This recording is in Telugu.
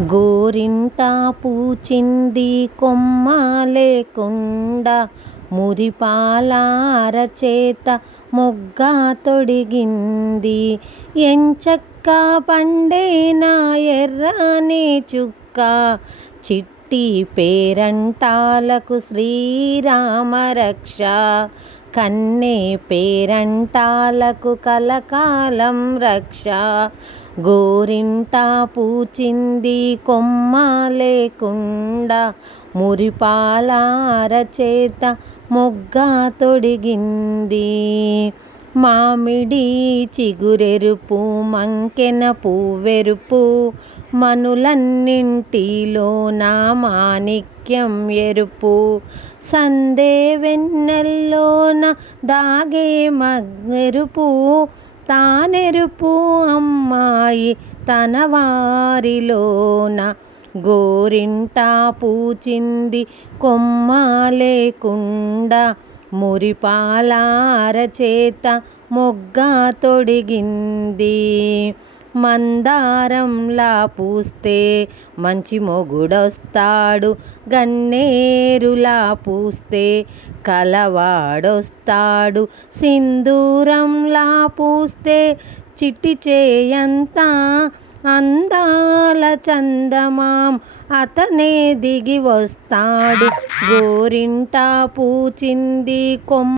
గోరింట పూచింది కొమ్మ లేకుండా, మురిపాల అరచేత మొగ్గ తొడిగింది. ఎంచక్క పండేన ఎర్రని చుక్క, చిట్టి పేరంటాలకు శ్రీరామ రక్ష. కన్నె పేరంటాలకు కలకాలం రక్ష. గోరింట పూచింది కొమ్మ లేకుండా, మురిపాల అరచేత మొగ్గ తొడిగింది. మామిడి చిగురెరుపు, మంకెన పువ్వెరుపు, మనులన్నింటిలోన మాణిక్యం ఎరుపు. సందే వెన్నెల్లోన దాగే మగ్నెరుపు, తానెరుపు అమ్మాయి తన వారిలోన. గోరింట పూచింది కొమ్మ లేకుండా, మురిపాల అరచేత మొగ్గ తొడిగింది. మందారంలా పూస్తే మంచి మొగుడొస్తాడు, గన్నేరులా పూస్తే కలవాడొస్తాడు. సింధూరంలా పూస్తే చిట్టి చేయంత అందాల చందమాం అతనే దిగి వస్తాడు. గోరింట పూచింది కొమ్మ